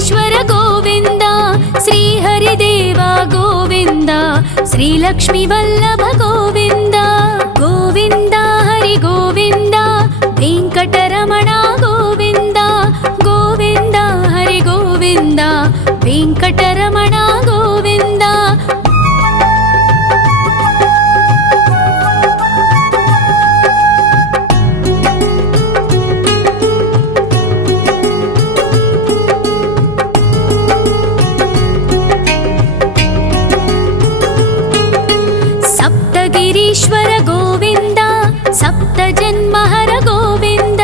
वेङ्कटेश्वर गोविन्द श्रीहरिदेव गोविन्द श्रीलक्ष्मीवल्लभ गोविन्द गोविन्द हरि गोविन्द वेङ्कटरमण गोविन्द गोविन्द हरि गोविन्द वेङ्कटरमण गोविन्द सप्तगिरीश्वर गोविन्द सप्तजन्महर गोविन्द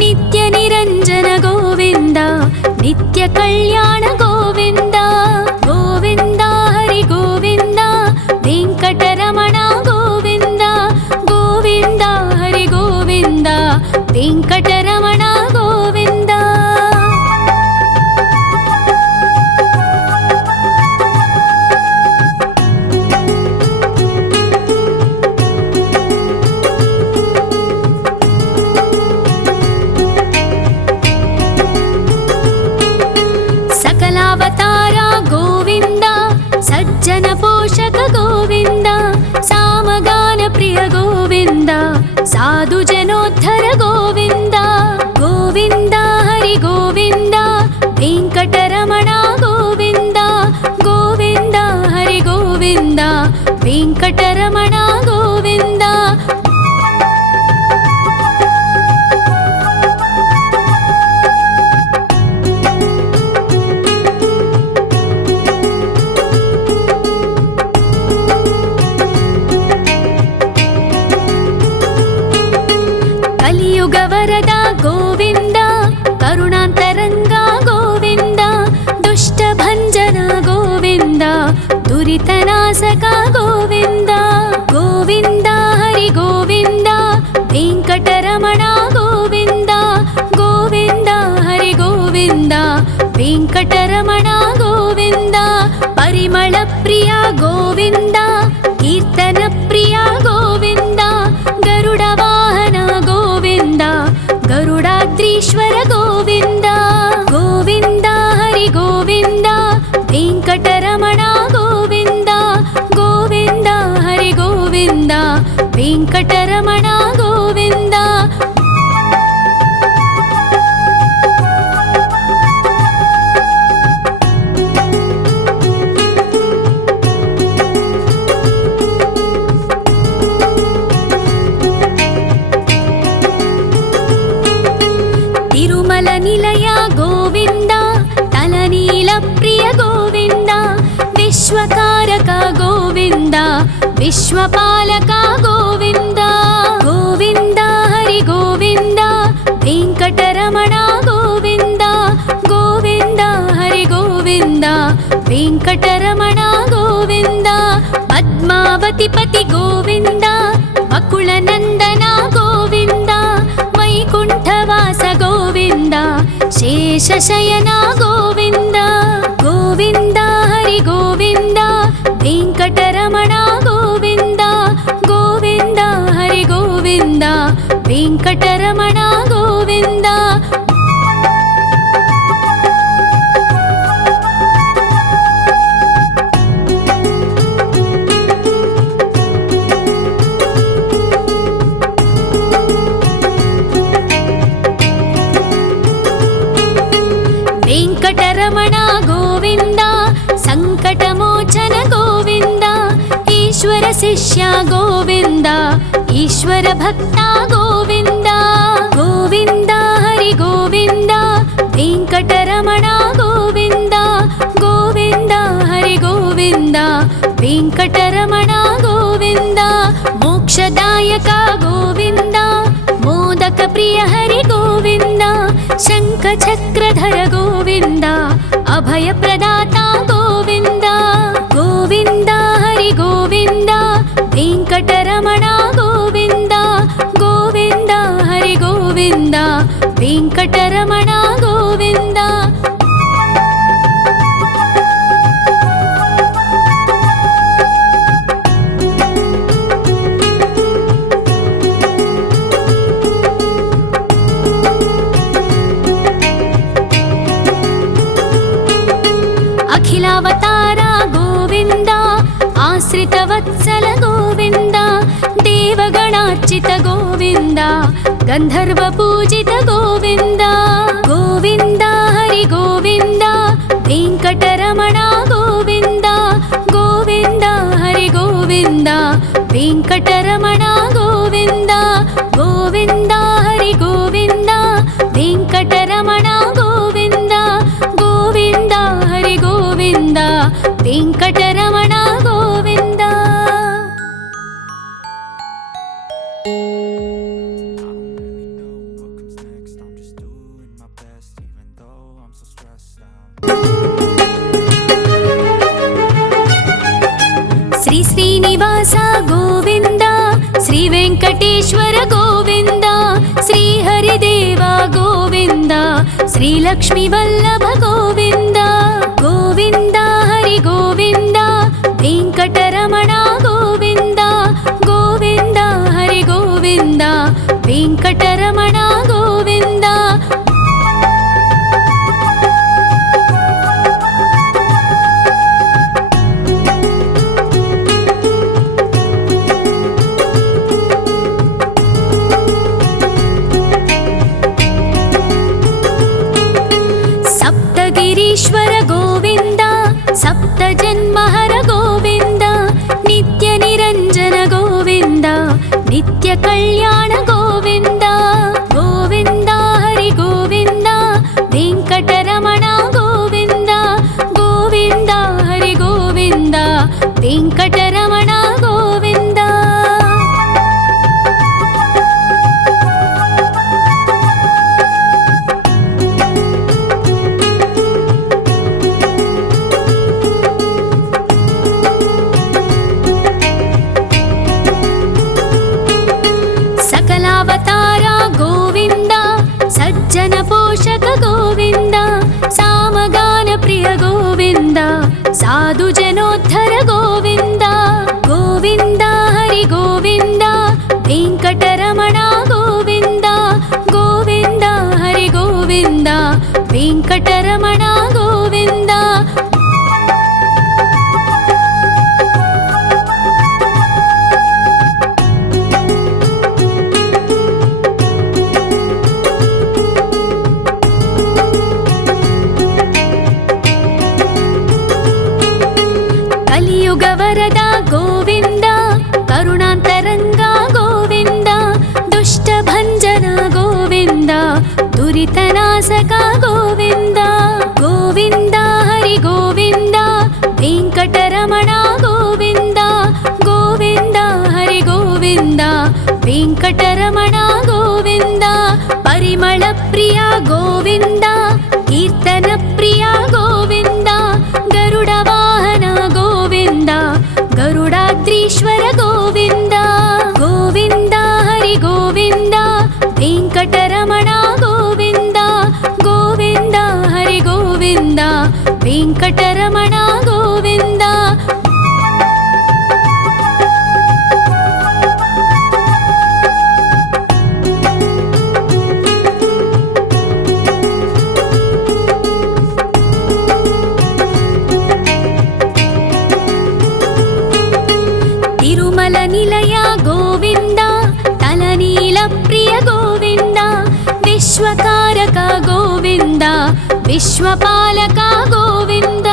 नित्यनिरञ्जन गोविन्द नित्यकल्याण गोविन्द गोविन्द हरि गोविन्द वेङ्कटरमण गोविन्द गोविन्द हरि गोविन्द वेङ्कटरमण गोविन्द सकलावतार गोविन्द सज्जन पोषक गोविन्द सामगान प्रिय गोविन्द साधु जनोद्धर गोविन्द गोविन्द हरि गोविन्द वेङ्कटरमण गोविन्द गोविन्द हरि गोविन्द वेङ्कटरमण गोविन्द कलियुग वरद गोविन्द करुणान्तरङ्ग गोविन्द दुष्टभञ्जन गोविन्द दुरितनाशक गोविन्द गोविन्द हरि गोविन्द वेङ्कटरमण गोविन्द गोविन्द हरि गोविन्द वेङ्कटरमण गोविन्द परिमल प्रिय गोविन्द कीर्तन प्रिय गोविन्द गरुड वाहन गोविन्द गरुडाद्रीश्वर गोविन्द गोविन्द हरि गोविन्द वेङ्कटरमण गोविन्द गोविन्द हरि गोविन्द वेङ्कटरमण गोविन्द तिरुमल निलय गोविन्द तलनील प्रिय गोविन्द विश्वकारक गोविन्द विश्वपालक गोविन्द गोविन्द हरि गोविन्द वेङ्कटरमण गोविन्द गोविन्द हरि गोविन्द वेङ्कटरमण गोविन्द पद्मावति पति गोविन्द बकुलनन्दन गोविन्द वैकुण्ठवास गोविन्द शेषशयन गोविन्द गोविन्द हरि गोविन्द वेङ्कटरमण गोविन्द गोविन्द हरि गोविन्द वेङ्कटरमण गोविन्द वेङ्कटरमण गोविन्द सङ्कटमोचन गोविन्द ईश्वर शिष्य गोविन्द ईश्वर भक्त गोविन्द गोविन्द हरि गोविन्द वेङ्कटरमण गोविन्द गोविन्द हरि गोविन्द वेङ्कटरमण गोविन्द मोक्षदायक गोविन्द मोदक प्रिय हरि गोविन्द शङ्खचक्रधर गोविन्द अभयप्रदाता गोविन्द गोविन्द हरि गोविन्द वेङ्कटरमण गोविन्द गोविन्द हरि गोविन्द वेङ्कटरमण गोविन्द देवगणार्चित गोविन्द गन्धर्वपूजित गोविन्द गोविन्द हरि गोविन्द वेङ्कटरमण गोविन्द गोविन्द हरि गोविन्द वेङ्कटरमण गोविन्द गोविन्द हरि गोविन्द वेङ्कटरमण गोविन्द गोविन्द हरि गोविन्द वेङ्कटरमण गोविन्द। श्री श्रीनिवास गोविन्द श्री वेङ्कटेश्वर गोविन्द श्री हरिदेव गोविन्द श्री लक्ष्मीवल्लभ गोविन्द गोविन्द हरि गोविन्द वेङ्कटरमण गोविन्द गोविन्द हरि गोविन्द वेङ्कटरमण गोविन्द। सप्तगिरीश्वर गोविन्द सप्तजन्महर गोविन्द नित्यनिरञ्जन गोविन्द नित्यकल्याण गोविन्द गोविन्द हरि गोविन्द वेङ्कटरमण गोविन्द गोविन्द हरि गोविन्द वेङ्कटरमण गोविन्द। सकलावतार गोविन्द सज्जन पोषक गोविन्द सामगान प्रिय गोविन्द साधु जनोद्धर गोविन्द गोविन्द हरि गोविन्द वेङ्कटरमण गोविन्द गोविन्द हरि गोविन्द वेङ्कटरमण गोविन्द। कलियुगवरद गोविन्द करुणान्तरङ्ग गोविन्द दुष्टभञ्जन गोविन्द दुरितनाशक गोविन्द गोविन्द हरि गोविन्द वेङ्कटरमण गोविन्द गोविन्द हरि गोविन्द वेङ्कटरमण गोविन्द। परिमलप्रिय गोविन्द कीर्तनप्रिय गोविन्द गरुडवाहन गोविन्द गरुडाद्रीश्वर गोविन्द गोविन्द हरि गोविन्द वेङ्कटरमण गोविन्द गोविन्द हरि गोविन्द वेङ्कटरमण गोविन्द। तिरुमल निलय गोविन्द तलनील प्रिय गोविन्द विश्वकारक गोविन्द विश्वपालक गोविन्द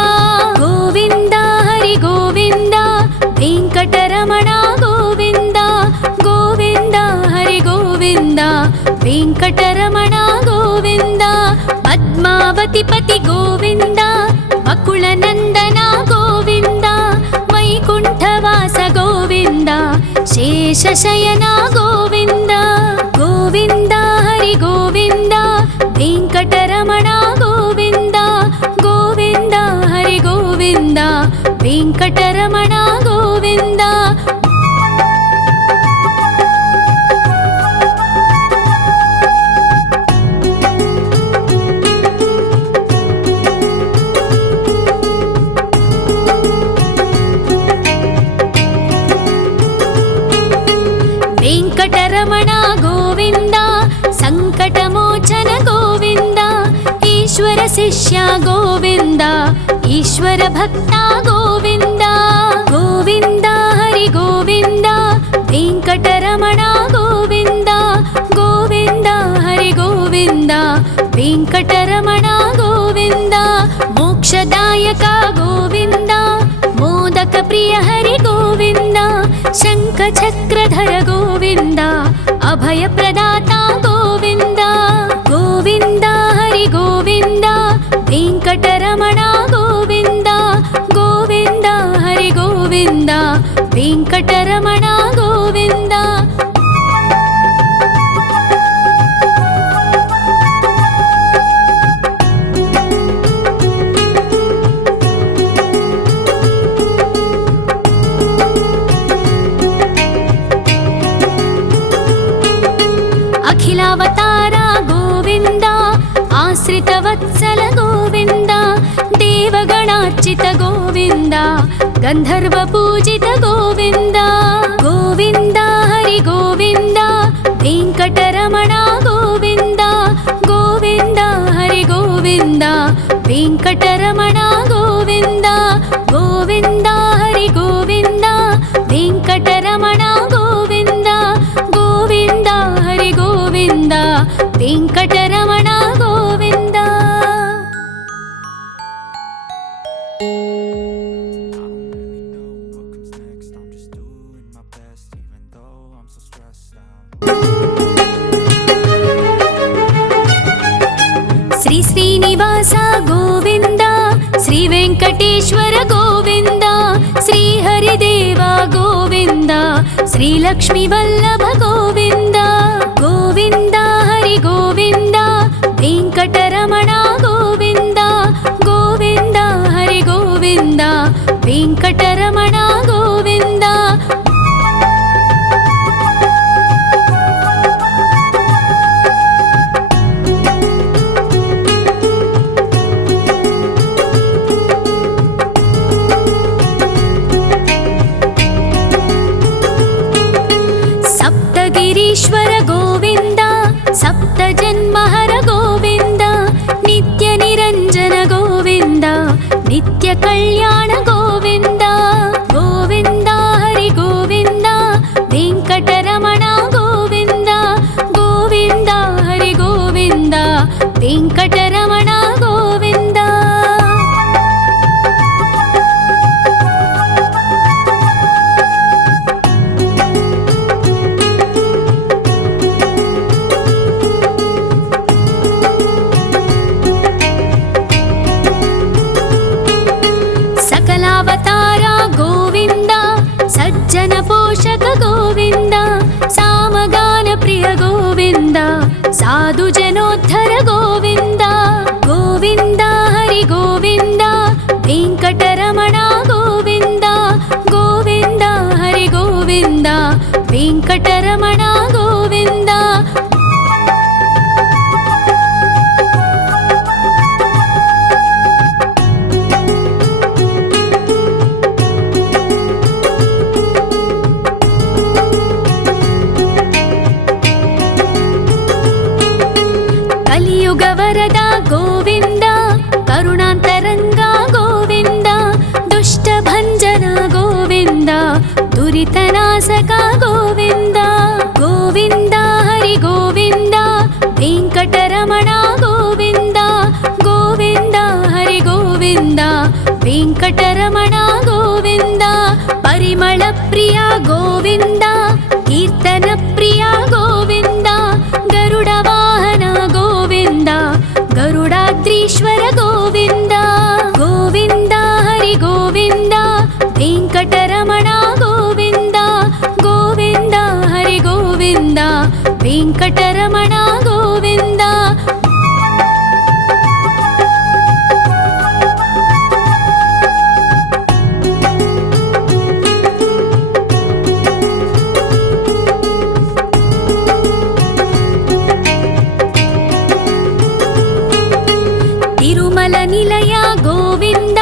गोविन्द हरि गोविन्द वेङ्कटरमण गोविन्द गोविन्द हरि गोविन्द वेङ्कटरमण गोविन्द। पद्मावतिपति गोविन्द वकुलनन्दन गोविन्द वैकुण्ठवास गोविन्द शेषशयन गोविन्द गोविन्द हरि गोविन्द वेङ्कटरमण गोविन्द गोविन्द हरि गोविन्द वेङ्कटरमण गोविन्द। वेङ्कटरमण गोविन्द सङ्कटमोचन गोविन्द ईश्वर शिष्य गोविन्द ईश्वर भक्त गोविन्द गोविन्द हरि गोविन्द वेङ्कटरमण ವೆಂಕಟರಮಣ ಗೋವಿಂದ ಗೋವಿಂದ ಹರಿ ಗೋವಿಂದ ವೆಂಕಟರಮಣ ಗೋವಿಂದ ಮೋಕ್ಷದಾಯಕ ಗೋವಿಂದ ಮೋದಕ ಪ್ರಿಯ ಹರಿ ಗೋವಿಂದ ಶಂಖ ಚಕ್ರಧರ ಗೋವಿಂದ ಅಭಯ ಪ್ರದಾತ ಗೋವಿಂದ ಗೋವಿಂದ ಹರಿ ಗೋವಿಂದ ವೆಂಕಟರಮಣ ಗೋವಿಂದ ಗೋವಿಂದ ಹರಿ ಗೋವಿಂದ ವೆಂಕಟರಮಣ ಗೋವಿಂದ. ಅಖಿಲಾವತಾರ ಗೋವಿಂದ ಆಶ್ರಿತವತ್ಸಲ ಗೋವಿಂದ ದೇವಗಣಾರ್ಚಿತ ಗೋವಿಂದ ಗಂಧರ್ವ ಪೂಜಿತ ಗೋವಿಂದ ಗೋವಿಂದ ಹರಿ ಗೋವಿಂದ ವೆಂಕಟರಮಣ ಗೋವಿಂದ ಗೋವಿಂದ ಹರಿ ಗೋವಿಂದ ವೆಂಕಟರಮಣ ಗೋವಿಂದ ಗೋವಿಂದ ಹರಿ ಗೋವಿಂದ ವೆಂಕಟರಮಣ ಗೋವಿಂದ ಗೋವಿಂದ ಹರಿ ಗೋವಿಂದ ವೆಂಕಟರಮಣ ಗೋವಿಂದ. ಶ್ರೀ ಶ್ರೀನಿವಾಸ ಗೋವಿಂದ ಶ್ರೀ ವೆಂಕಟೇಶ್ವರ ಗೋವಿಂದ ಶ್ರೀ ಹರಿದೇವ ಗೋವಿಂದ ಶ್ರೀ ಲಕ್ಷ್ಮೀ ವಲ್ಲಭ ಗೋವಿಂದ ಗೋವಿಂದ ಹರಿ ಗೋವಿಂದ ವೆಂಕಟರಮಣ ಗೋವಿಂದ ಗೋವಿಂದ ಹರಿ ಗೋವಿಂದ ವೆಂಕಟರಮಣ ಗೋವಿಂದ. ಸಪ್ತಗಿರೀಶ್ವರ ಗೋವಿಂದ ಸಪ್ತ ಜನ್ಮಹರ ಗೋವಿಂದ ನಿತ್ಯ ನಿರಂಜನ ಗೋವಿಂದ ನಿತ್ಯ ಕಲ್ಯಾಣ ಗೋವಿಂದ ಗೋವಿಂದ ಹರಿ ಗೋವಿಂದ ವೆಂಕಟರಮಣ ಗೋವಿಂದ ಗೋವಿಂದ ಹರಿ ಗೋವಿಂದ ವೆಂಕಟರಮಣ ಗೋವಿಂದ. ಸಕಲಾವತಾರ ಗೋವಿಂದ ಸಜ್ಜನ ಪೋಷಕ ಗೋವಿಂದ ಸಾಮಗಾನ ಪ್ರಿಯ ಗೋವಿಂದ ಸಾಧು ಜನೋದ್ಧರ ಗೋವಿಂದ ಗೋವಿಂದ ಹರಿ ಗೋವಿಂದ ವೆಂಕಟರಮಣ ಗೋವಿಂದ ಗೋವಿಂದ ಹರಿ ಗೋವಿಂದ ವೆಂಕಟರಮಣ ಗೋವಿಂದ. ಕಲಿಯುಗ ವರದ ಗೋವಿಂದ ಕರುಣಾಂತರಂಗ ಗೋವಿಂದ ದುಷ್ಟ ಭಂಜನ ಗೋವಿಂದ ದುರಿತನಾಶಕ ಗೋವಿಂದ ಗೋವಿಂದ ಹರಿ ಗೋವಿಂದ ವೆಂಕಟರಮಣ ಗೋವಿಂದ ಗೋವಿಂದ ಹರಿ ಗೋವಿಂದ ವೆಂಕಟರಮಣ ಗೋವಿಂದ. ಪರಿಮಳ ಪ್ರಿಯ ಗೋವಿಂದ ಕೀರ್ತನ ಪ್ರಿಯ ಗೋವಿಂದ ಗರುಡ ವಾಹನ ಗೋವಿಂದ ಗರುಡಾದ್ರೀಶ್ವರ ಗೋವಿಂದ ಗೋವಿಂದ ಹರಿ ಗೋವಿಂದ ವೆಂಕಟರಮಣ ಗೋವಿಂದ ಗೋವಿಂದ ಹರಿ ಗೋವಿಂದ ವೆಂಕಟರಮಣ ಗೋವಿಂದ. ತಿರುಮಲ ನಿಲಯ ಗೋವಿಂದ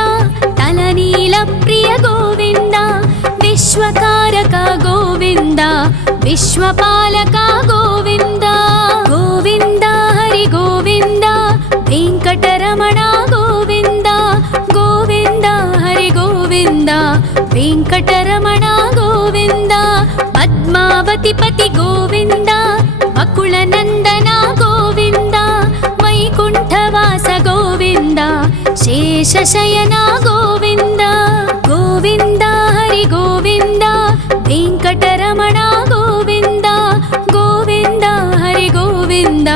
ತಲನೀಲ ಪ್ರಿಯ ಗೋವಿಂದ ವಿಶ್ವಕಾರಕ ಗೋವಿಂದ ವಿಶ್ವಪಾಲಕ ಗೋವಿಂದ ಗೋವಿಂದ ಹರಿ ಗೋವಿಂದ ವೆಂಕಟರಮಣ ಗೋವಿಂದ ಗೋವಿಂದ ಹರಿ ಗೋವಿಂದ ವೆಂಕಟರಮಣ ಗೋವಿಂದ. ಪದ್ಮ పద్మావతిపతి గోవింద అకుళనందన గోవింద వైకుంఠవాస గోవింద శేషశయన గోవింద గోవింద హరి గోవింద వెంకటరమణ గోవింద గోవింద హరి గోవింద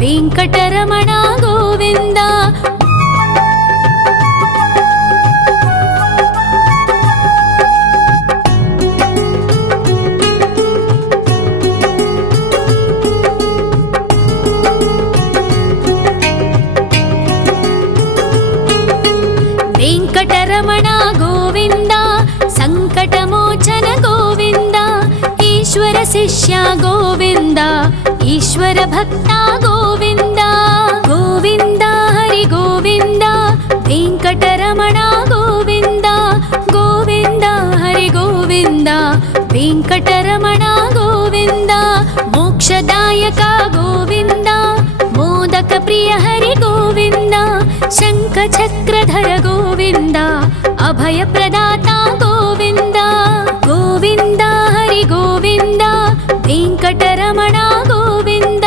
వెంకటరమణ గోవింద వెంకటరమణ గోవింద సంకటమోచన గోవింద ఈశ్వర శిష్య గోవింద ఈశ్వర భక్త గోవింద గోవింద హరి గోవింద వెంకటరమణ గోవింద గోవింద హరి గోవింద వెంకటరమణ గోవింద మోక్షదాయక గోవింద మోదక ప్రియ హరి గోవింద శంఖ చక్రధర గోవింద అభయ ప్రదాత గోవింద గోవింద హరి గోవింద వెంకటరమణ గోవింద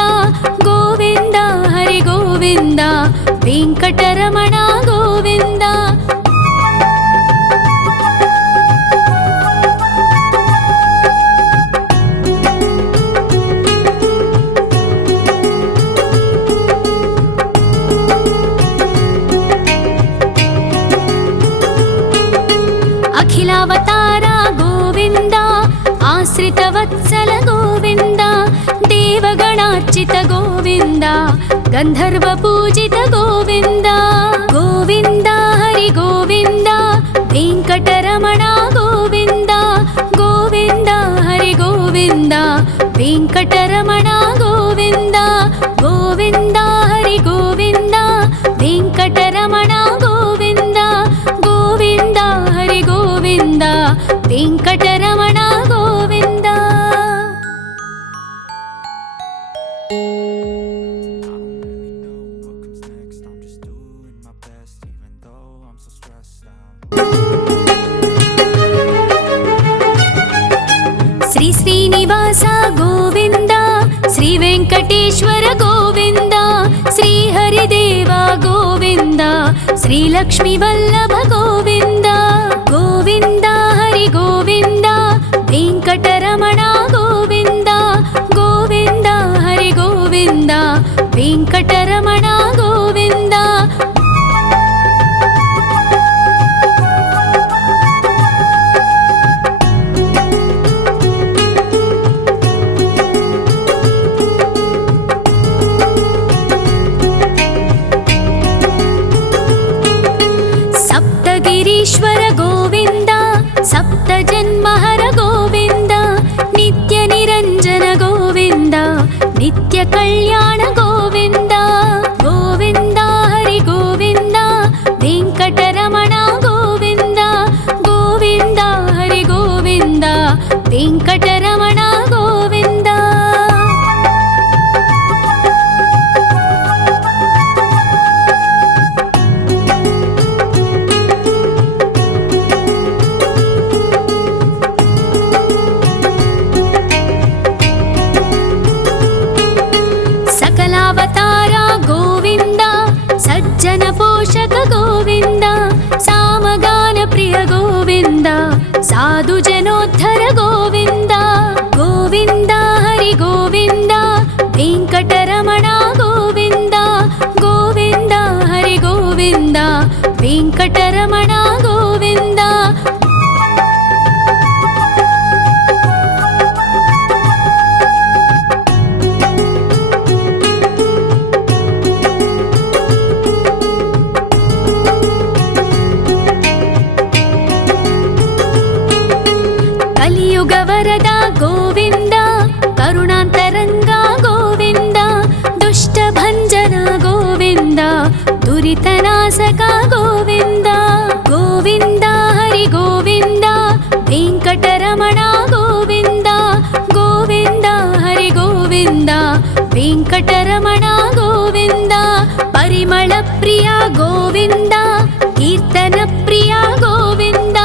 గోవింద హరి గోవింద వెంకటరమణ గోవింద అఖిలావతార గోవింద ఆశ్రితవత్సల గోవింద దేవగణార్చిత గోవింద గంధర్వ పూజిత గోవింద గోవింద హరి గోవింద వెంకటరమణ గోవింద గోవింద హరి గోవింద వెంకటరమణ గోవింద గోవింద హరి గోవింద వెంకటరమణ గోవింద గోవింద హరి గోవింద వెంకటరమణ గోవింద శ్రీ శ్రీనివాస గోవింద శ్రీ వెంకటేశ్వర గోవింద శ్రీ హరిదేవ గోవింద శ్రీ లక్ష్మీ వల్లభ గోవింద గోవింద హరి గోవింద వెంకటరమణ గోవింద గోవింద హరి గోవింద వెంకటరమణ గోవింద సప్తగిరీశ్వర గోవింద సప్త జన్మహర గోవింద నిత్య నిరంజన గోవింద నిత్య కళ్యాణ గోవింద గోవింద హరి గోవింద వెంకటరమణ గోవింద గోవింద హరి గోవింద వెంకటరమణ గోవింద సకలావతార గోవింద సజ్జన పోషక గోవింద సామగాన ప్రియ గోవింద సాధు జనోద్ధర గోవింద గోవింద హరి గోవింద వెంకటరమణ గోవింద గోవింద హరి గోవింద వెంకటరమణ గోవింద కలియుగ వరద గోవింద కరుణాంతరంగ గోవింద దుష్ట భంజన గోవింద దురితనాశక గోవింద గోవింద హరి గోవింద వెంకటరమణ గోవింద గోవింద హరి గోవింద వెంకటరమణ గోవింద పరిమళ ప్రియ గోవింద కీర్తన ప్రియ గోవింద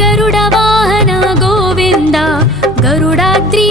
గరుడ వాహన గోవింద గరుడాద్రి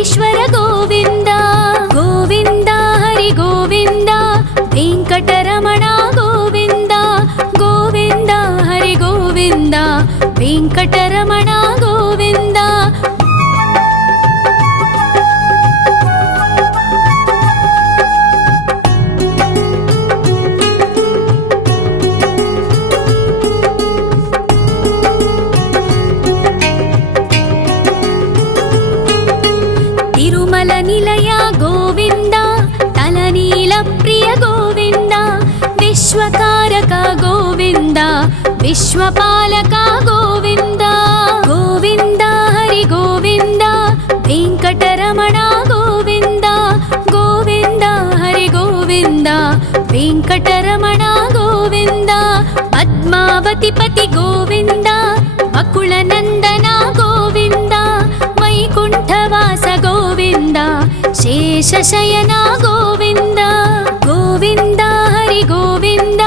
निर्मल निलय गोविन्द तलनील प्रिय गोविन्द विश्वकारक गोविन्द विश्वपालक गोविन्द गोविन्द हरि गोविन्द वेङ्कटरमण गोविन्द गोविन्द हरि गोविन्द वेङ्कटरमण गोविन्द पद्मावतिपति गोविन्द अकुलनन्दन गोविन्द वैकुण्ठवास गोविन्द शेषशयन गोविन्द गोविन्द हरि गोविन्द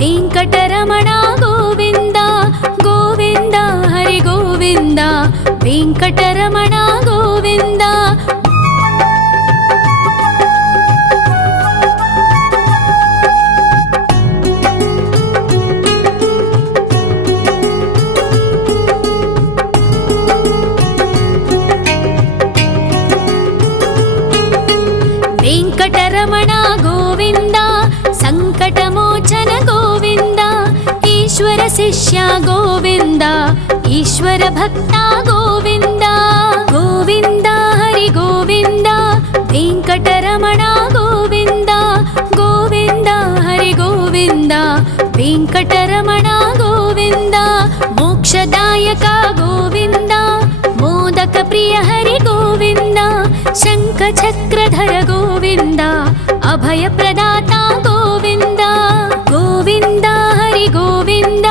वेङ्कटरमण गोविन्द गोविन्द हरि गोविन्द वेङ्कटरमण गोविन्द वेङ्कटरमण गोविन्द सङ्कटमोचन गोविन्द ईश्वर शिष्य गोविन्द ईश्वर भक्त गोविन्द गोविन्द हरि गोविन्द वेङ्कटरमण गोविन्द गोविन्द हरि गोविन्द वेङ्कटरमण गोविन्द मोक्षदायक गोविन्द मोदक प्रिय हरि गोविन्द शङ्खचक्रधर गोविन्द अभयप्रदाता गोविन्द गोविन्द हरि गोविन्द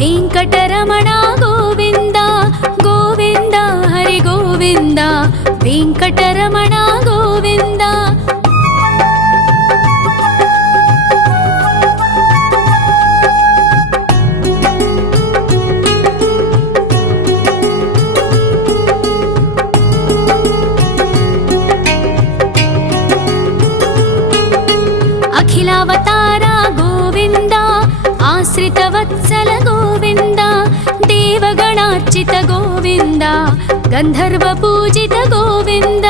वेङ्कटरमण गोविन्द गोविन्द हरि गोविन्द वेङ्कटरमण गोविन्द अखिलावतार गोविन्द आश्रितवत्सल गोविन्द देवगणार्चित गोविन्द गन्धर्वपूजित गोविन्द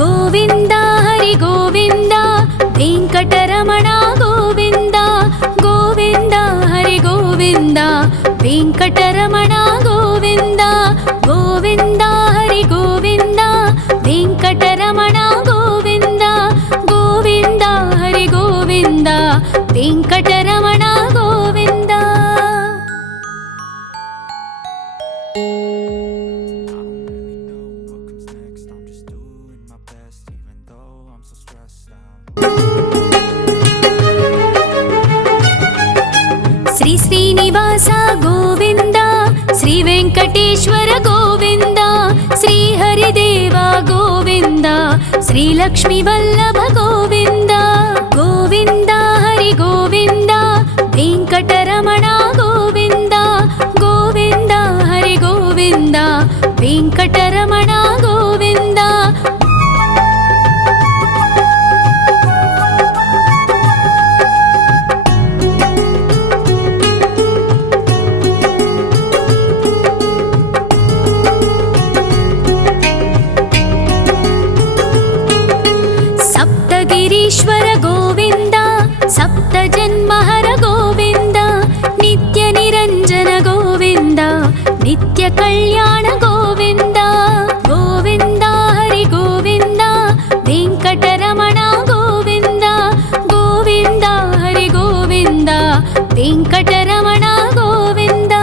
गोविन्द हरि गोविन्द वेङ्कटरमण गोविन्द गोविन्द हरि गोविन्द वेङ्कटरमण गोविन्द गोविन्द हरि गोविन्द वेङ्कटरमण गोविन्द गोविन्द हरि गोविन्द वेङ्कटरमण गोविन्द श्री श्रीनिवास गोविन्द श्री वेङ्कटेश्वर गोविन्द श्री हरिदेव गोविन्द श्री लक्ष्मीवल्लभ गोविन्द गोविन्द हरि गोविन्द वेङ्कटरमण गोविन्द गोविन्द हरि गोविन्द वेङ्कटरमण गोविन्द सप्तगिरीश्वर गोविन्द सप्तजन्महर गोविन्द नित्यनिरञ्जन गोविन्द नित्यकल्याण गोविन्द गोविन्द हरि गोविन्द वेङ्कटरमण गोविन्द गोविन्द हरि गोविन्द वेङ्कटरमण गोविन्द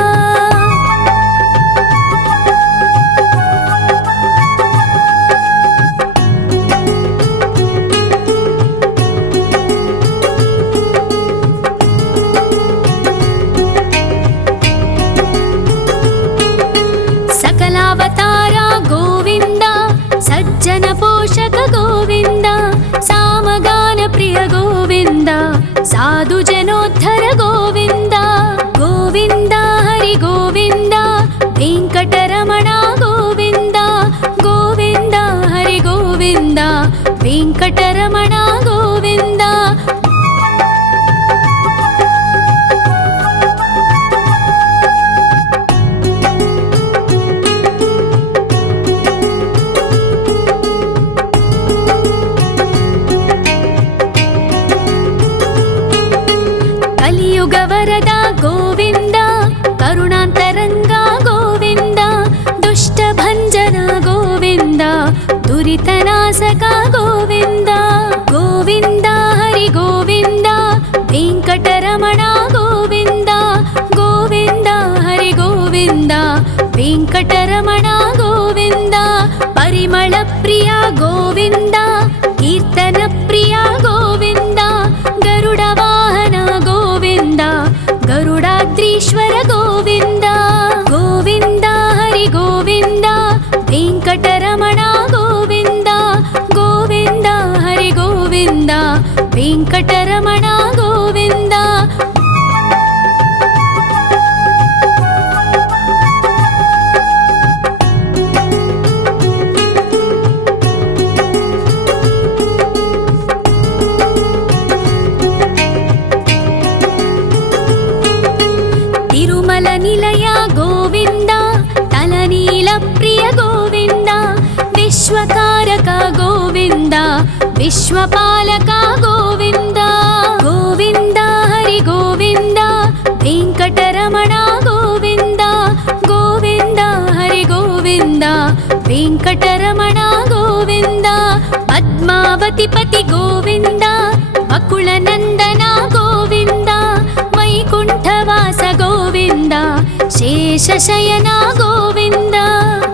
सकलावतार गोविन्द सज्जन पोषक गोविन्द सामगान प्रिय गोविन्द साधु जनोद्धर गोविन्द गोविन्द हरि गोविन्द वेङ्कटरमण गोविन्द गोविन्द हरि गोविन्द वेङ्कटरमण गोविन्द कलियुगवरद गोविन्द करुणान्तरङ्ग गोविन्द दुष्टभञ्जन गोविन्द दुरितनाश ಶ್ರೀನಿವಾಸಕ ಗೋವಿಂದ ಗೋವಿಂದ ಹರಿ ಗೋವಿಂದ ವೆಂಕಟರಮಣ ಗೋವಿಂದ ಗೋವಿಂದ ಹರಿ ಗೋವಿಂದ ವೆಂಕಟರಮಣ ಗೋವಿಂದ ಪರಿಮಳ ಪ್ರಿಯ ಗೋವಿಂದ ಕೀರ್ತನ ಪ್ರಿಯ ಗೋವಿಂದ ಗರುಡ ವಾಹನ ಗೋವಿಂದ ಗರುಡಾದ್ರೀಶ್ವರ ಗೋವಿಂದ ಗೋವಿಂದ ಹರಿ ಗೋವಿಂದ ವೆಂಕಟರಮಣ ಗೋವಿಂದ ಗೋವಿಂದ ಹರಿ ಗೋವಿಂದ ವೆಂಕಟರಮಣ ಗೋವಿಂದ ತಿರುಮಲ ನಿಲಯ ಗೋವಿಂದ ತಲನೀಲ ಪ್ರಿಯ ಗೋವಿಂದ ವಿಶ್ವಕಾರಕ ಗೋವಿಂದ ವಿಶ್ವಪಾಲಕ ಗೋವಿಂದ ಗೋವಿಂದ ಹರಿ ಗೋವಿಂದ ವೆಂಕಟರಮಣ ಗೋವಿಂದ ಗೋವಿಂದ ಹರಿ ಗೋವಿಂದ ವೆಂಕಟರಮಣ ಗೋವಿಂದ ಪದ್ಮಾವತಿ ಪತಿ ಗೋವಿಂದ ಅಕುಳ ನಂದನ ಗೋವಿಂದ ವೈಕುಂಠವಾಸ ಗೋವಿಂದ ಶೇಷಶಯನ ಗೋವಿಂದ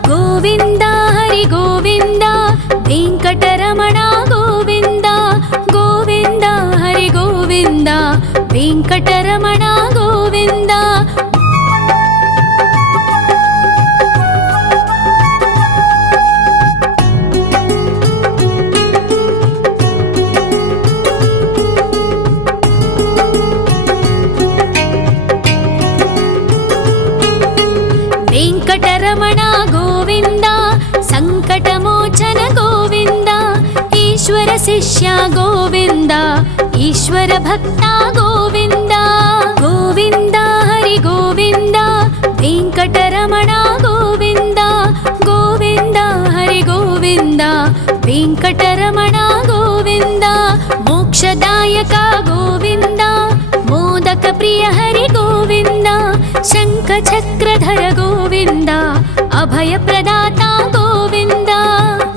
ಗೋವಿಂದ ಹರಿ ಗೋವಿಂದ ವೆಂಕಟರಮಣ ಗೋವಿಂದ ಗೋವಿಂದ ಹರಿ ಗೋವಿಂದ ವೆಂಕಟರಮಣ ಗೋವಿಂದ ವೆಂಕಟರಮಣ ಗೋವಿಂದ ಸಂಕಟಮೋಚನ ಗೋವಿಂದ ಈಶ್ವರ ಶಿಷ್ಯ ಗೋವಿಂದ ಈಶ್ವರ ಭಕ್ತ ಗೋವಿಂದ ಗೋವಿಂದ ಹರಿ ಗೋವಿಂದ ವೆಂಕಟರಮಣ ಗೋವಿಂದ ಗೋವಿಂದ ಹರಿ ಗೋವಿಂದ ವೆಂಕಟರಮಣ ಗೋವಿಂದ ಮೋಕ್ಷದಾಯಕ ಗೋವಿಂದ ಮೋದಕ ಪ್ರಿಯ ಹರಿ ಗೋವಿಂದ ಶಂಖ ಚಕ್ರಧರ ಗೋವಿಂದ ಅಭಯ ಪ್ರದಾತ ಗೋವಿಂದ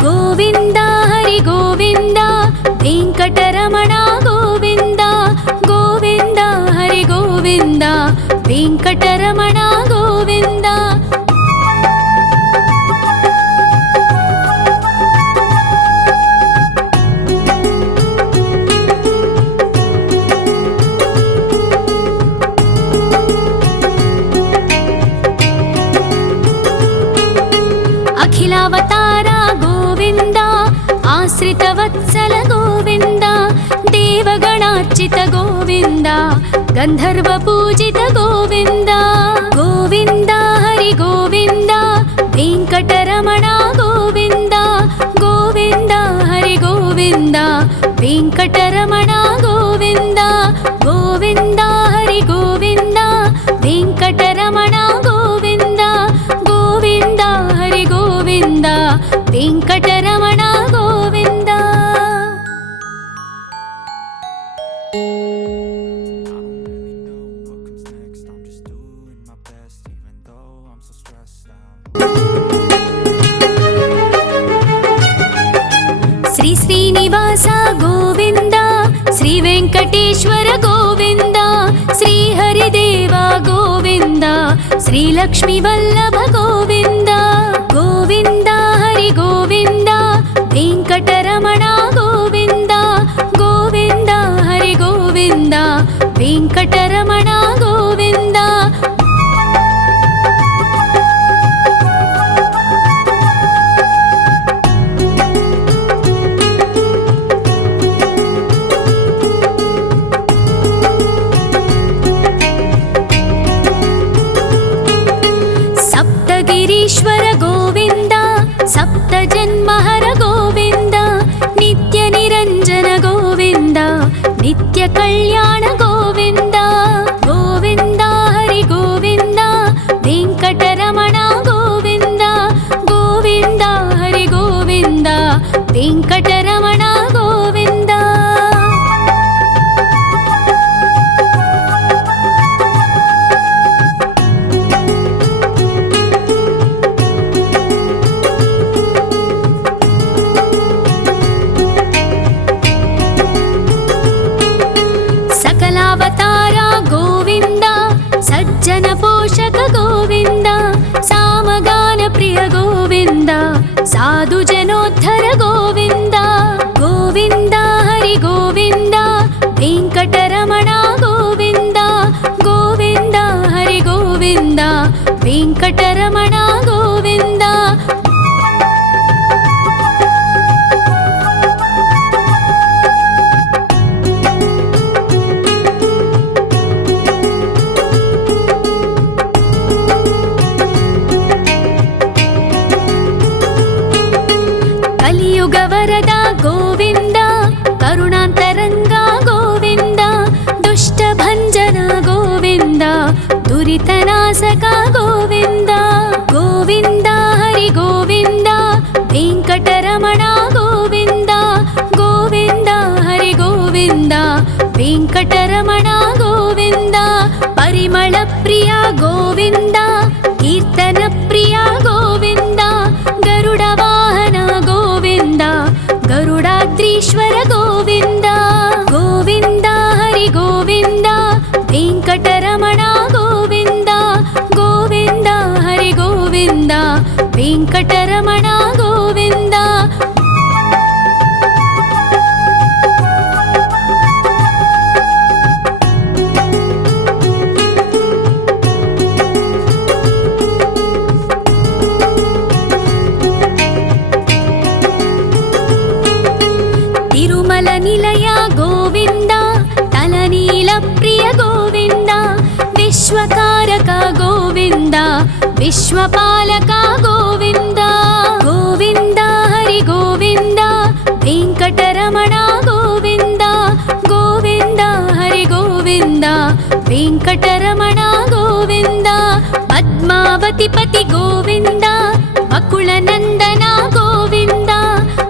ಗೋವಿಂದ ಹರಿ ಗೋವಿಂದ ವೆಂಕಟರಮಣ ಗೋವಿಂದ ಗೋವಿಂದ ಹರಿ ಗೋವಿಂದ ವೆಂಕಟರಮಣ ಗೋವಿಂದ ಅಖಿಲಾವತಾರ ಗೋವಿಂದ ಆಶ್ರಿತ ವತ್ಸಲ ಗೋವಿಂದ ದೇವಗಣಾರ್ಚಿತ ಗೋವಿಂದ ಗಂಧರ್ವ ಪೂಜಿತ ಗೋವಿಂದ ಗೋವಿಂದ ಹರಿ ಗೋವಿಂದ ವೆಂಕಟರಮಣ ಗೋವಿಂದ ಗೋವಿಂದ ಹರಿ ಗೋವಿಂದ ವೆಂಕಟರಮಣ ಗೋವಿಂದ ಗೋವಿಂದ ಹರಿ ಗೋವಿಂದ ವೆಂಕಟರಮಣ ಗೋವಿಂದ ಗೋವಿಂದ ಹರಿ ಗೋವಿಂದ ವೆಂಕಟರಮಣ ಗೋವಿಂದ ಶ್ರೀ ಶ್ರೀನಿವಾಸ ಗೋವಿಂದ ಶ್ರೀ ವೆಂಕಟೇಶ್ವರ ಗೋವಿಂದ ಶ್ರೀ ಹರಿದೇವ ಗೋವಿಂದ ಶ್ರೀ ಲಕ್ಷ್ಮೀ ವಲ್ಲಭ ಗೋವಿಂದ ಗೋವಿಂದ ಹರಿ ಗೋವಿಂದ ವೆಂಕಟರಮಣ ಗೋವಿಂದ ಗೋವಿಂದ ಹರಿ ಗೋವಿಂದ ವೆಂಕಟರಮಣ ಗೋವಿಂದ ಸಪ್ತಗಿರೀಶ್ವರ ಗೋವಿಂದ ಸಪ್ತ ಜನ್ಮಹರ ಗೋವಿಂದ ನಿತ್ಯ ನಿರಂಜನ ಗೋವಿಂದ ನಿತ್ಯ ಕಲ್ಯಾಣ ಗೋವಿಂದ ಗೋವಿಂದ ಹರಿ ಗೋವಿಂದ ವೆಂಕಟರಮಣ ಗೋವಿಂದ ಗೋವಿಂದ ಹರಿ ಗೋವಿಂದ ವೆಂಕಟರಮಣ ಗೋವಿಂದ ವರದ ಗೋವಿಂದ ಕರುಣಾಂತರಂಗ ಗೋವಿಂದ ದುಷ್ಟಭಂಜನ ಗೋವಿಂದ ದುರಿತನಾಶಕ ಗೋವಿಂದ ಗೋವಿಂದ ಹರಿ ಗೋವಿಂದ ವೆಂಕಟರಮಣ ಗೋವಿಂದ ಗೋವಿಂದ ಹರಿ ಗೋವಿಂದ ವೆಂಕಟರಮಣ ಗೋವಿಂದ ಪರಿಮಳ ಪ್ರಿಯ ಗೋವಿಂದ ಕೀರ್ತನ ಪ್ರಿಯ ಗೋವಿಂದ ಗರುಡ ವಾಹನ ಗೋವಿಂದ ಗರುಡಾದ್ರೀಶ್ವರ ಗೋವಿಂದ ಗೋವಿಂದ ಹರಿ ಗೋವಿಂದ ವೆಂಕಟರಮಣ ಗೋವಿಂದ ಗೋವಿಂದ ಹರಿ ಗೋವಿಂದ ವೆಂಕಟರಮಣ ಗೋವಿಂದ ತಿರುಮಲ ನಿಲಯ ಗೋವಿಂದ ತಲನೀಲ ಪ್ರಿಯ ಗೋವಿಂದ ವಿಶ್ವಕಾರಕ ಗೋವಿಂದ ವಿಶ್ವಪಾಲಕ ಗೋವಿಂದ ಗೋವಿಂದ ಹರಿ ಗೋವಿಂದ ವೆಂಕಟರಮಣ ಗೋವಿಂದ ಗೋವಿಂದ ಹರಿ ಗೋವಿಂದ ವೆಂಕಟರಮಣ ಗೋವಿಂದ ಪದ್ಮಾವತಿ ಪತಿ ಗೋವಿಂದ ಅಕುಳ ನಂದನ ಗೋವಿಂದ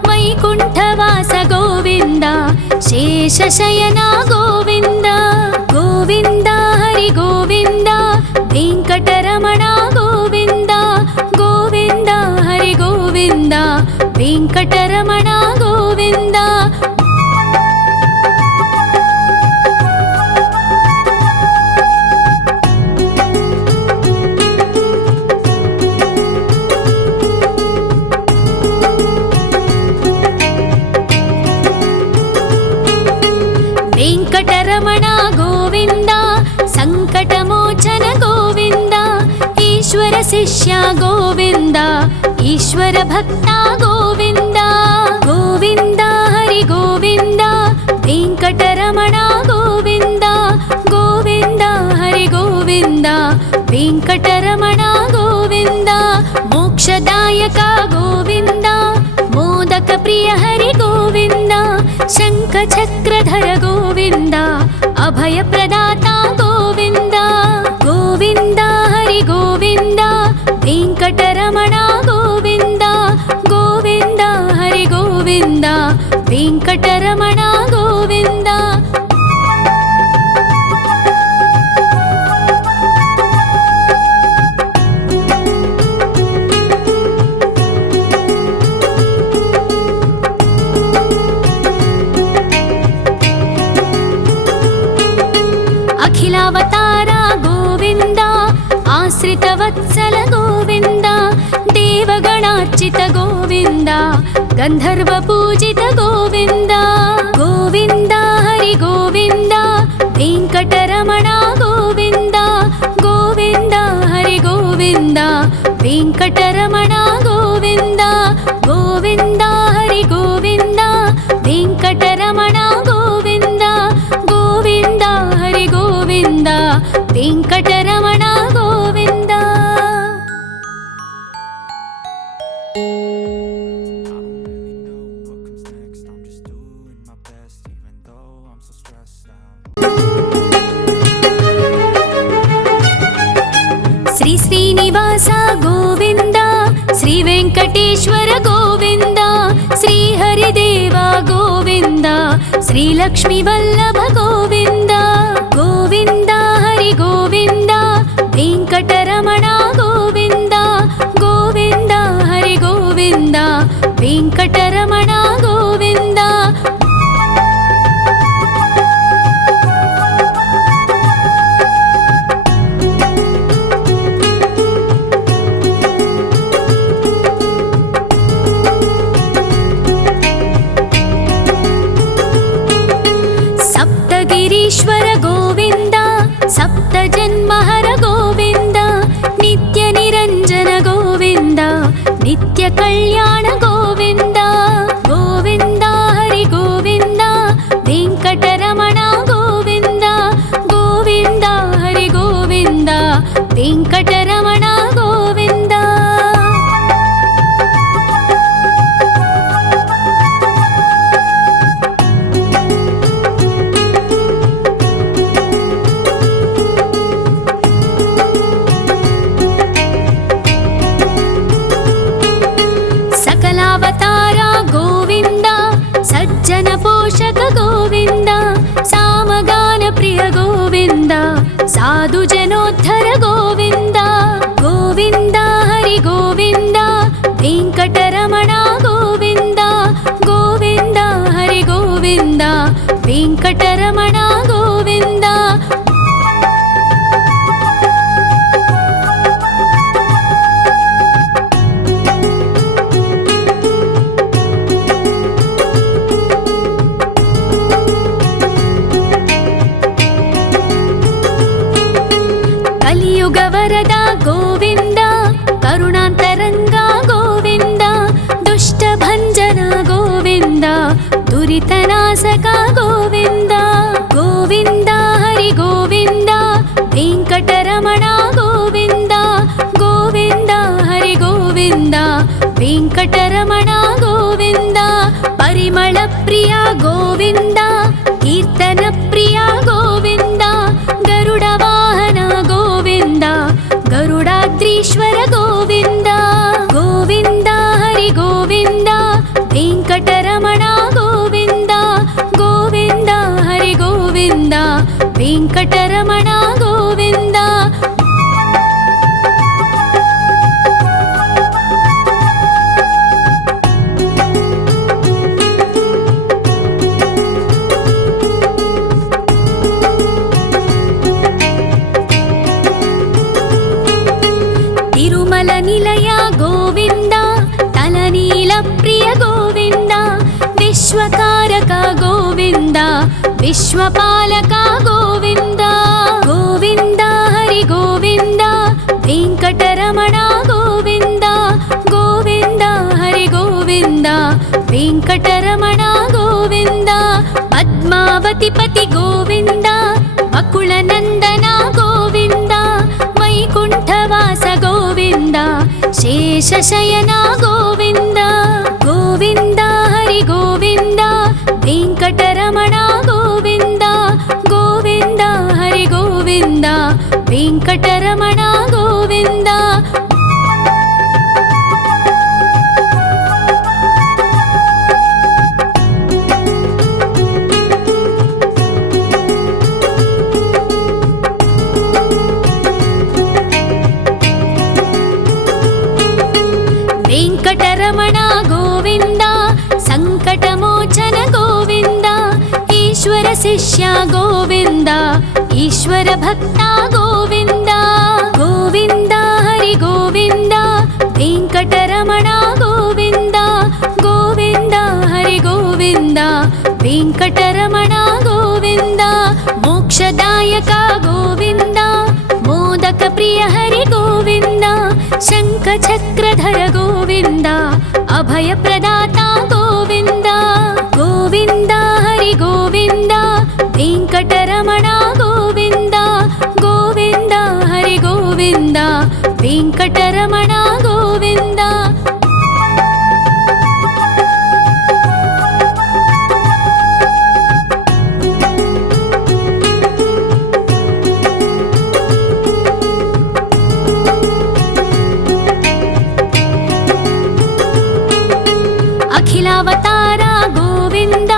ವೈಕುಂಠವಾಸ ಗೋವಿಂದ ಶೇಷಶಯನ ಗೋವಿಂದ ಗೋವಿಂದ ಹರಿ ಗೋವಿಂದ ವೆಂಕಟರಮಣ ಗೋವಿಂದ ಗೋವಿಂದ ಹರಿ ಗೋವಿಂದ ವೆಂಕಟರಮಣ ಗೋವಿಂದ ವೆಂಕಟರಮಣ ಗೋವಿಂದ ಸಂಕಟಮೋಚನ ಗೋವಿಂದ ಈಶ್ವರ ಶಿಷ್ಯ ಗೋವಿಂದ ಈಶ್ವರ ಭಕ್ತ ಗೋವಿಂದ ಗೋವಿಂದ ಹರಿ ಗೋವಿಂದ ವೆಂಕಟರಮಣ ಗೋವಿಂದ ಗೋವಿಂದ ಹರಿ ಗೋವಿಂದ ವೆಂಕಟರಮಣ ಗೋವಿಂದ ಮೋಕ್ಷದಾಯಕ ಗೋವಿಂದ ಮೋದಕ ಪ್ರಿಯ ಹರಿ ಗೋವಿಂದ ಶಂಖ ಚಕ್ರಧರ ಗೋವಿಂದ ಅಭಯ ಪ್ರದಾತ ಗೋವಿಂದ ಗೋವಿಂದ ಹರಿ ಗೋವಿಂದ ವೆಂಕಟರಮಣ ಗೋವಿಂದ ಗೋವಿಂದ ಹರಿ ಗೋವಿಂದ ವೆಂಕಟರಮಣ ಗೋವಿಂದ ಅಖಿಲಾವತಾರ ಗೋವಿಂದ ಆಶ್ರಿತ ವತ್ಸಲ ಗೋವಿಂದ ದೇವಗಣಾರ್ಚಿತ ಗೋವಿಂದ ಗಂಧರ್ವ ಪೂಜಿತ ಗೋವಿಂದ ಗೋವಿಂದ ಹರಿ ಗೋವಿಂದ ವೆಂಕಟರಮಣ ಗೋವಿಂದ ಗೋವಿಂದ ಹರಿ ಗೋವಿಂದ ವೆಂಕಟರಮಣ ಗೋವಿಂದ ಗೋವಿಂದ ಹರಿ ಗೋವಿಂದ ವೆಂಕಟರಮಣ ಗೋವಿಂದ ಗೋವಿಂದ ಹರಿ ಗೋವಿಂದ ವೆಂಕಟರಮಣ ಗೋವಿಂದ ಶ್ರೀ ಶ್ರೀನಿವಾಸ ಗೋವಿಂದ ಶ್ರೀ ವೆಂಕಟೇಶ್ವರ ಗೋವಿಂದ ಶ್ರೀ ಹರಿದೇವ ಗೋವಿಂದ ಶ್ರೀ ಲಕ್ಷ್ಮೀ ವಲ್ಲಭ ಗೋವಿಂದ ಗೋವಿಂದ ಹರಿ ಗೋವಿಂದ ವೆಂಕಟರಮಣ ಗೋವಿಂದ ಗೋವಿಂದ ಹರಿ ಗೋವಿಂದ ವೆಂಕಟರಮಣ ಗೋವಿಂದ ಸಪ್ತಗಿರೀಶ್ವರ ಗೋವಿಂದ ಸಪ್ತ ಜನ್ಮಹರ ಗೋವಿಂದ ನಿತ್ಯ ನಿರಂಜನ ಗೋವಿಂದ ನಿತ್ಯ ಕಲ್ಯಾಣ ಗೋವಿಂದ ಗೋವಿಂದ ಹರಿ ಗೋವಿಂದ ವೆಂಕಟರಮಣ ಗೋವಿಂದ ಗೋವಿಂದ ಹರಿ ಗೋವಿಂದ ವೆಂಕಟರಮಣ ಗೋವಿಂದ ಗೋವಿಂದ ಸಾಧು ಜನೋದ್ಧರ ಗೋವಿಂದ ಗೋವಿಂದ ಹರಿ ಗೋವಿಂದ ವೆಂಕಟರಮಣ ಗೋವಿಂದ ಗೋವಿಂದ ಹರಿ ಗೋವಿಂದ ವೆಂಕಟರಮಣ ಗೋವಿಂದ ಕಲಿಯುಗ ವರದ ಗೋವಿಂದ ಕರುಣಾಂತರಂಗ ಗೋವಿಂದ ದುಷ್ಟ ಭಂಜನ ಗೋವಿಂದ ದುರಿತನಾಶಕ ಗೋವಿಂದ ಗೋವಿಂದ ಹರಿ ಗೋವಿಂದ ವೆಂಕಟರಮಣ ಗೋವಿಂದ ಗೋವಿಂದ ಹರಿ ಗೋವಿಂದ ವೆಂಕಟರಮಣ ಗೋವಿಂದ ಪರಿಮಳ ಪ್ರಿಯ ಗೋವಿಂದ ಕೀರ್ತನ ಪ್ರಿಯ ಗೋವಿಂದ ಗರುಡ ವಾಹನ ಗೋವಿಂದ ಗರುಡಾದ್ರೀಶ್ವರ ಗೋವಿಂದ ಗೋವಿಂದ ಹರಿ ಗೋವಿಂದ ವೆಂಕಟರಮಣ ಗೋವಿಂದ ಗೋವಿಂದ ಹರಿ ಗೋವಿಂದ ವೆಂಕಟರಮಣ ಗೋವಿಂದ ತಿರುಮಲ ನಿಲಯ ಗೋವಿಂದ ತಲನೀಲ ಪ್ರಿಯ ಗೋವಿಂದ ವಿಶ್ವಕಾರಕ ಗೋವಿಂದ ವಿಶ್ವಪಾಲಕ ಗೋವಿಂದ ಗೋವಿಂದ ಹರಿ ಗೋವಿಂದ ವೆಂಕಟರಮಣ ಗೋವಿಂದ ಗೋವಿಂದ ಹರಿ ಗೋವಿಂದ ವೆಂಕಟರಮಣ ಗೋವಿಂದ ಪದ್ಮಾವತಿ ಪತಿ ಗೋವಿಂದ ಬಕುಳ ನಂದನ ಗೋವಿಂದ ವೈಕುಂಠವಾಸ ಗೋವಿಂದ ಶೇಷಶಯನ ಗೋವಿಂದ ಗೋವಿಂದ ಹರಿ ಗೋವಿಂದ ವೆಂಕಟರಮಣ ಗೋವಿಂದ ಗೋವಿಂದ ಹರಿ ಗೋವಿಂದ ವೆಂಕಟರಮಣ ಗೋವಿಂದ ವೆಂಕಟರಮಣ ಗೋವಿಂದ ಸಂಕಟಮೋಚನ ಗೋವಿಂದ ಈಶ್ವರ ಶಿಷ್ಯ ಗೋವಿಂದ ಈಶ್ವರ ಭಕ್ತ ಗೋವಿಂದ ಗೋವಿಂದ ಹರಿ ಗೋವಿಂದ ವೆಂಕಟರಮಣ ಗೋವಿಂದ ಗೋವಿಂದ ಹರಿ ಗೋವಿಂದ ವೆಂಕಟರಮಣ ಗೋವಿಂದ ಮೋಕ್ಷದಾಯಕ ಗೋವಿಂದ ಮೋದಕ ಪ್ರಿಯ ಹರಿ ಗೋವಿಂದ ಶಂಖ ಚಕ್ರಧರ ಗೋವಿಂದ ಅಭಯ ಪ್ರದಾತ ಗೋವಿಂದ ಗೋವಿಂದ ಹರಿ ಗೋವಿಂದ ವೆಂಕಟರಮಣ ಗೋವಿಂದ ಗೋವಿಂದ ಹರಿ ಗೋವಿಂದ ವೆಂಕಟರಮಣ ಗೋವಿಂದ ಅಖಿಲಾವತಾರ ಗೋವಿಂದ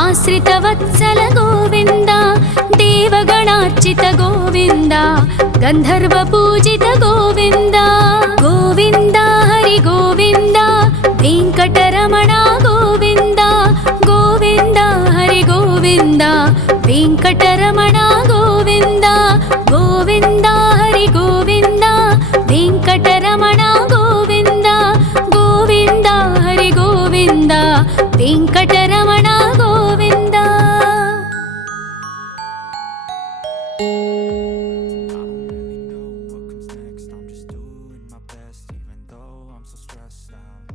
ಆಶ್ರಿತ ವತ್ಸಲ ಗೋವಿಂದ ದೇವಗಣಾರ್ಚಿತ ಗೋವಿಂದ ಗಂಧರ್ವ ಪೂಜಿತ ಗೋವಿಂದ ಗೋವಿಂದ ಹರಿ ಗೋವಿಂದ ವೆಂಕಟರಮಣ ಗೋವಿಂದ ಗೋವಿಂದ ಹರಿ ಗೋವಿಂದ ವೆಂಕಟರಮಣ